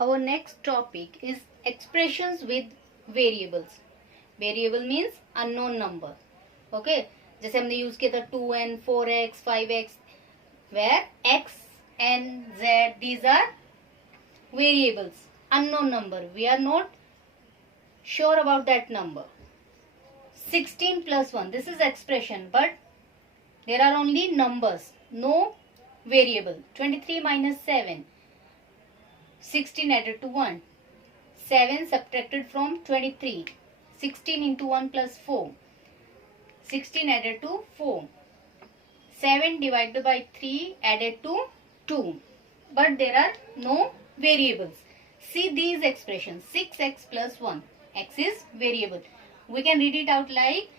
Our next topic is expressions with variables. Variable means unknown number. Okay, जैसे हमने use किया था 2n, 4x, 5x, where x, n, z, these are variables, unknown number. We are not sure about that number. 16 plus 1, this is expression, but there are only numbers, no variable. 23 minus 7, 16 added to 1, 7 subtracted from 23, 16 into 1 plus 4, 16 added to 4, 7 divided by 3 added to 2, but there are no variables. See these expressions, 6x plus 1, x is variable. We can read it out like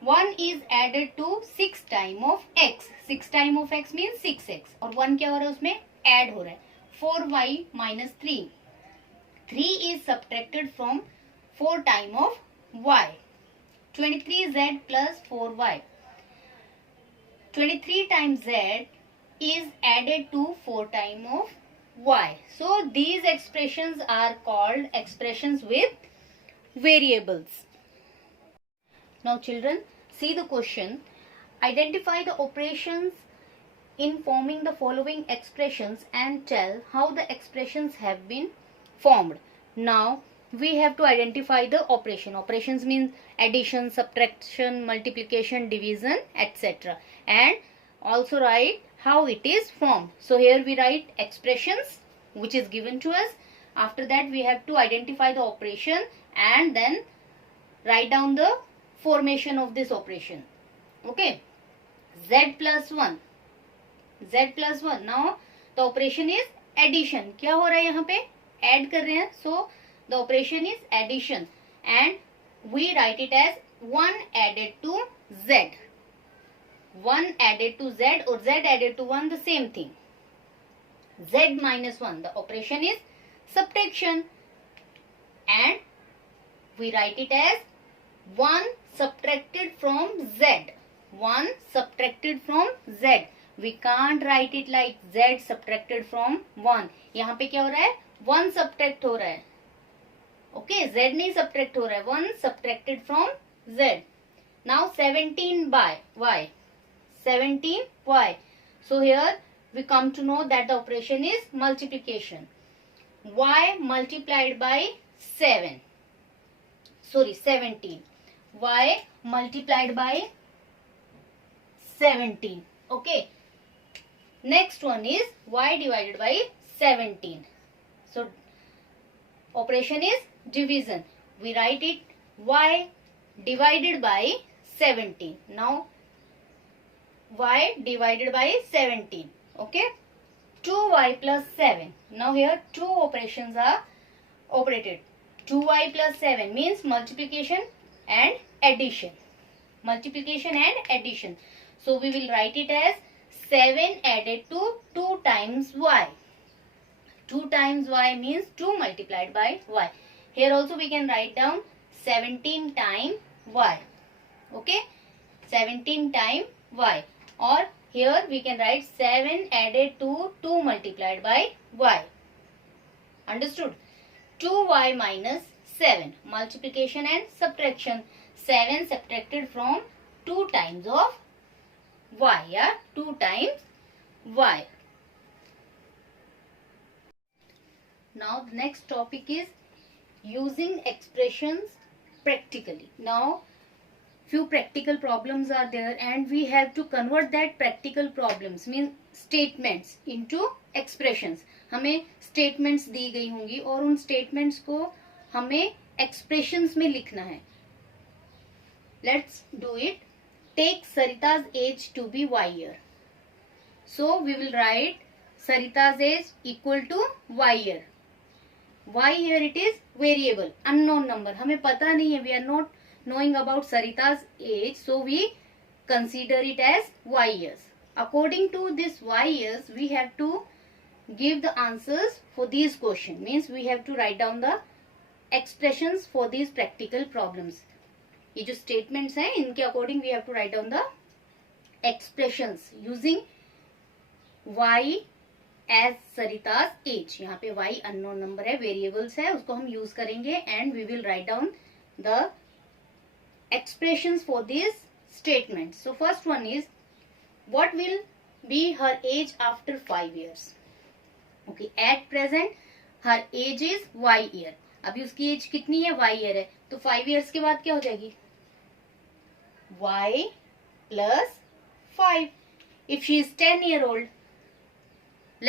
1 is added to 6 time of x. 6 time of x means 6x. और 1 क्या हो रहा है उसमें add हो रहा है. 4y minus 3. 3 is subtracted from 4 time of y. 23z plus 4y. 23 times z is added to 4 time of y. So these expressions are called expressions with variables. Now children, see the question. Identify the operations in forming the following expressions and tell how the expressions have been formed. Now we have to identify the operation. Operations means addition, subtraction, multiplication, division, etc. And also write how it is formed. So here we write expressions which is given to us. After that we have to identify the operation and then write down the formation of this operation. Okay, z plus 1, z plus 1. Now the operation is addition. क्या हो रहा है यहाँ पे? Add कर रहे हैं. So the operation is addition and we write it as 1 added to z. 1 added to z or z added to 1, the same thing. Z minus 1, the operation is subtraction and we write it as 1 subtracted from z. 1 subtracted from z. We can't write it like z subtracted from 1. यहाँ पे क्या हो रहा है? 1 subtract हो रहा है. Okay, z नहीं subtract हो रहा है. 1 subtracted from z. Now 17 by y. 17 y. So here we come to know that the operation is multiplication. Y multiplied by 7. Sorry, 17. Y multiplied by 17. Okay. Next one is y divided by 17. So operation is division. We write it y divided by 17. Now y divided by 17. Okay. 2y plus 7. Now here two operations are operated. 2y plus 7 means multiplication and addition. Multiplication and addition. So we will write it as 7 added to 2 times y. 2 times y means 2 multiplied by y. Here also we can write down 17 times y. Okay. 17 times y. Or here we can write 7 added to 2 multiplied by y. Understood? 2y minus 7. Multiplication and subtraction. 7 subtracted from 2 times of y. Yeah? 2 times y. Now the next topic is using expressions practically. Now few practical problems are there and we have to convert that practical problems means statements into expressions. हमें statements दी गई होंगी और उन statements को हमें expressions में लिखना है. Let's do it. Take Sarita's age to be y year. So we will write Sarita's age equal to y year. Y here it is variable, unknown number. हमें पता नहीं है. We are not knowing about Sarita's age, so we consider it as y years. According to this y years, we have to give the answers for these questions. Means we have to write down the expressions for these practical problems. ये जो statements हैं, इनके according we have to write down the expressions using y as सरिताज as. यहाँ पे y unknown number है, variables है, उसको हम यूज करेंगे and we will write down the expressions for this statement. So first one is, what will be her age after 5 years? Okay, at present her age is y year. अभी उसकी as कितनी है? y year है, तो 5 years के बाद क्या हो जाएगी? y plus 5. If she is 10 year old,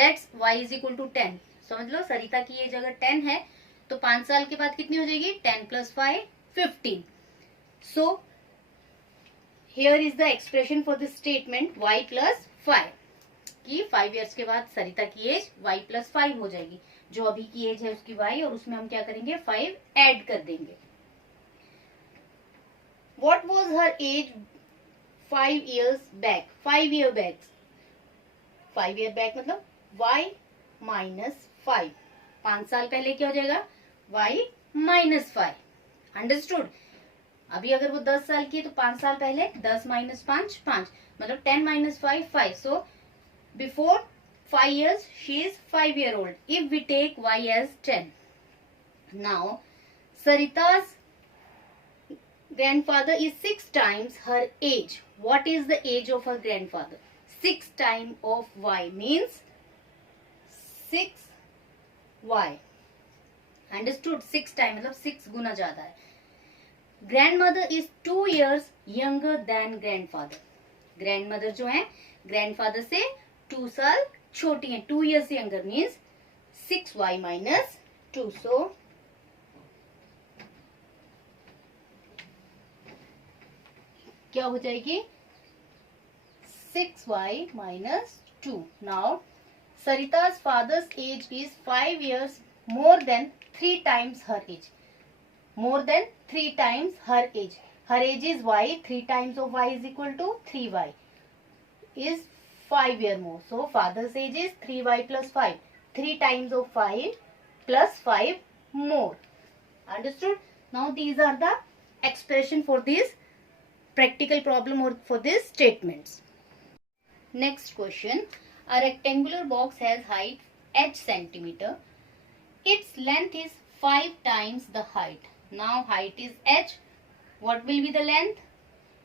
let's y is equal to 10. समझ लो सरिता की एज अगर 10 है तो 5 साल के बाद कितनी हो जाएगी? 10 plus 5 15. So here is the expression for this statement y plus 5 कि 5 years के बाद सरिता की एज y plus 5 हो जाएगी। जो अभी की एज है उसकी y और उसमें हम क्या करेंगे? 5 ऐड कर देंगे। What was her age 5 years back? 5 year back, 5 year back मतलब y minus 5। 5 साल पहले क्या हो जाएगा? y minus 5। अंडरस्टूड? अभी अगर वो 10 साल की है तो 5 साल पहले 10 माइनस 5 5, मतलब 10 minus 5 5। So before 5 years she is 5 year old. If we take y as 10, now Sarita's grandfather is 6 times her age. What is the age of her grandfather? 6 times of y means 6y. Understood? 6 time मतलब 6 गुना ज्यादा है। Grandmother is 2 years younger than grandfather. Grandmother जो है grandfather से 2 साल छोटी है, 2 years से यंगर मीन्स 6y माइनस 2। सो क्या हो जाएगी? 6y minus 2। Now Sarita's father's age is 5 years more than 3 times her age. More than 3 times her age. Her age is y. 3 times of y is equal to 3y. Is 5 year more. So father's age is 3y plus 5. 3 times of 5 plus 5 more. Understood? Now these are the expression for this practical problem or for these statements. Next question. A rectangular box has height h centimeter. Its length is 5 times the height. Now height is h. What will be the length?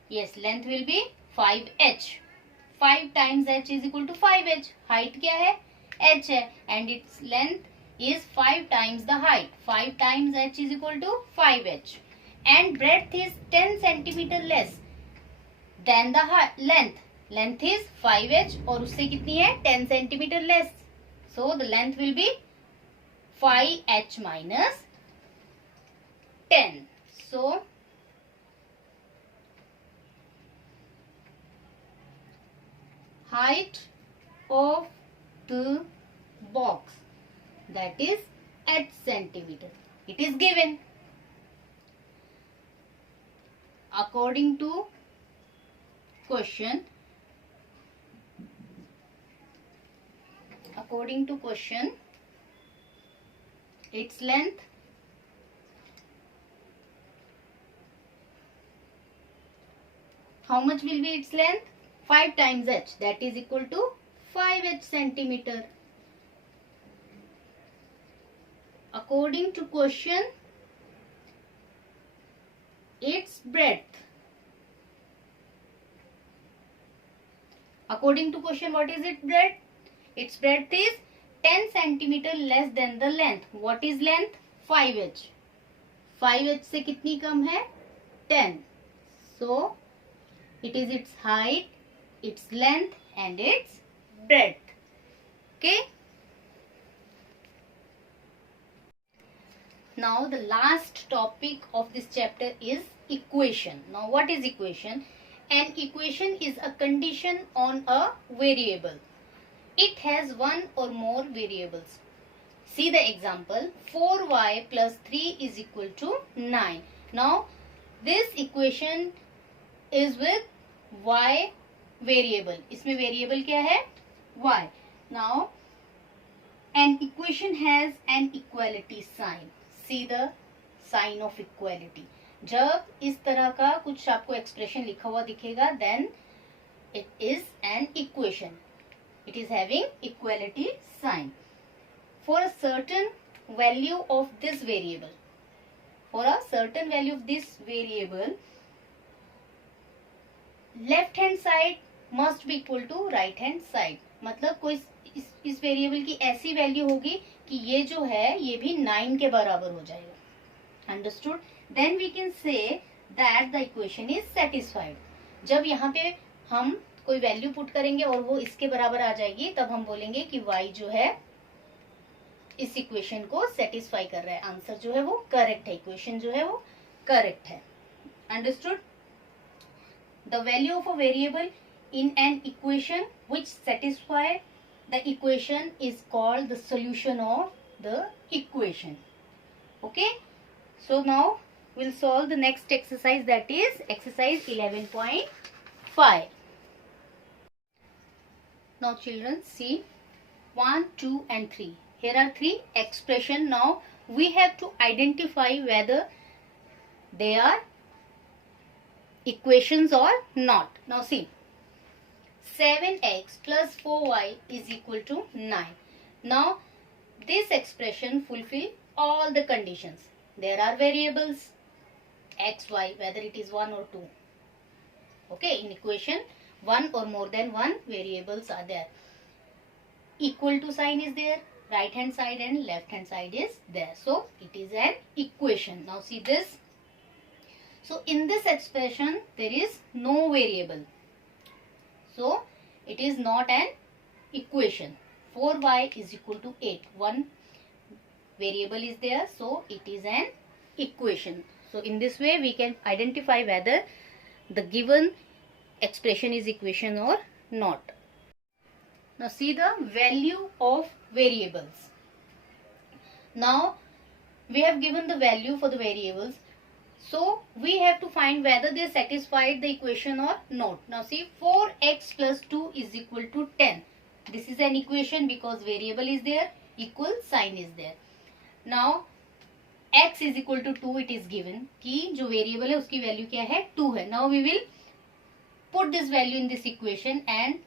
Yes, length will be 5h. 5 times h is equal to 5h. Height क्या है? h है and its length is 5 times the height. 5 times h is equal to 5h. And breadth is 10 centimeter less than the length. Length is 5h और उससे कितनी है? 10 centimeter less. So the length will be 5h minus 10. So height of the box, that is h centimeter. It is given. According to question, its length how much will be its length? 5 times h, that is equal to 5h centimeter. According to question, its breadth. According to question, what is its breadth? Its breadth is 10 centimeter less than the length. What is length? 5h. 5h से कितनी कम है? 10. So it is its height, its length and its breadth. Okay. Now the last topic of this chapter is equation. Now what is equation? An equation is a condition on a variable. It has one or more variables. See the example. 4y plus 3 is equal to 9. Now this equation is with y variable. इसमें variable क्या है? y. Now an equation has an equality sign. See the sign of equality. जब इस तरह का कुछ आपको expression लिखा हुआ दिखेगा then it is an equation. It is having equality sign. For a certain value of this variable, left hand side must be equal to right hand side. मतलब कोई इस वेरिएबल की ऐसी वैल्यू होगी कि ये जो है ये भी 9 के बराबर हो जाएगा. Understood. Then we can say that the equation is satisfied. जब यहाँ पे हम कोई वैल्यू पुट करेंगे और वो इसके बराबर आ जाएगी, तब हम बोलेंगे कि y जो है इस इक्वेशन को सेटिस्फाई कर रहा है. आंसर जो है वो करेक्ट है, इक्वेशन जो है वो करेक्ट है. Understood. The value of a variable in an equation which satisfy the equation is called the solution of the equation. Okay. So now we'll solve the next exercise, that is exercise 11.5. Now children see 1, 2 and 3. Here are 3 expressions. Now we have to identify whether they are equations or not. Now see, 7x plus 4y is equal to 9. Now this expression fulfill all the conditions. There are variables x, y, whether it is 1 or 2. Okay, in equation 1 or more than 1 variables are there. Equal to sign is there, right hand side and left hand side is there. So it is an equation. Now see this. So in this expression there is no variable, so it is not an equation. 4y is equal to 8. One variable is there, so it is an equation. So in this way we can identify whether the given expression is equation or not. Now see the value of variables. Now we have given the value for the variables. So we have to find whether they satisfied the equation or not. Now see, 4x plus 2 is equal to 10. This is an equation because variable is there, equal sign is there. Now x is equal to 2 it is given कि जो variable है उसकी value क्या है, 2 है. Now we will put this value in this equation and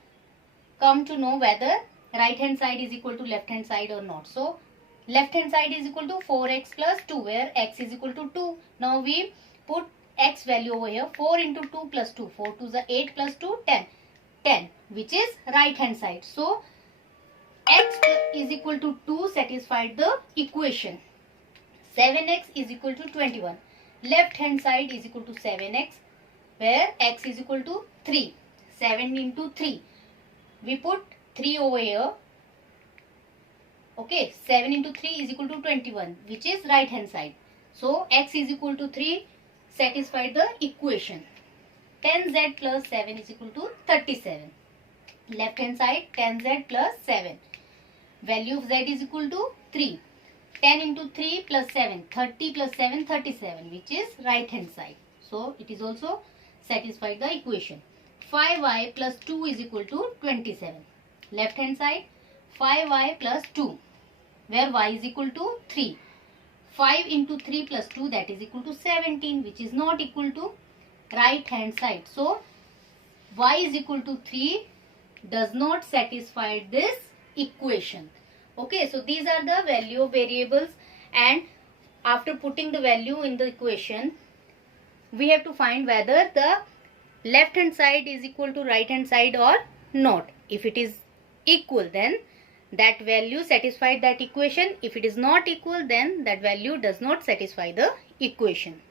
come to know whether right hand side is equal to left hand side or not. So left hand side is equal to 4x plus 2 where x is equal to 2. Now we put x value over here. 4 into 2 plus 2. 4 to the 8 plus 2 10. 10 which is right hand side. So x is equal to 2 satisfied the equation. 7x is equal to 21. Left hand side is equal to 7x where x is equal to 3. 7 into 3. We put 3 over here. Okay, 7 into 3 is equal to 21 which is right hand side. So x is equal to 3 satisfied the equation. 10z plus 7 is equal to 37. Left hand side 10z plus 7. Value of z is equal to 3. 10 into 3 plus 7. 30 plus 7 37 which is right hand side. So it is also satisfied the equation. 5y plus 2 is equal to 27. Left hand side 5y plus 2 where y is equal to 3. 5 into 3 plus 2 that is equal to 17 which is not equal to right hand side. So y is equal to 3 does not satisfy this equation. Okay, so these are the value of variables, and after putting the value in the equation we have to find whether the left hand side is equal to right hand side or not. If it is equal then that value satisfied that equation. If it is not equal then that value does not satisfy the equation.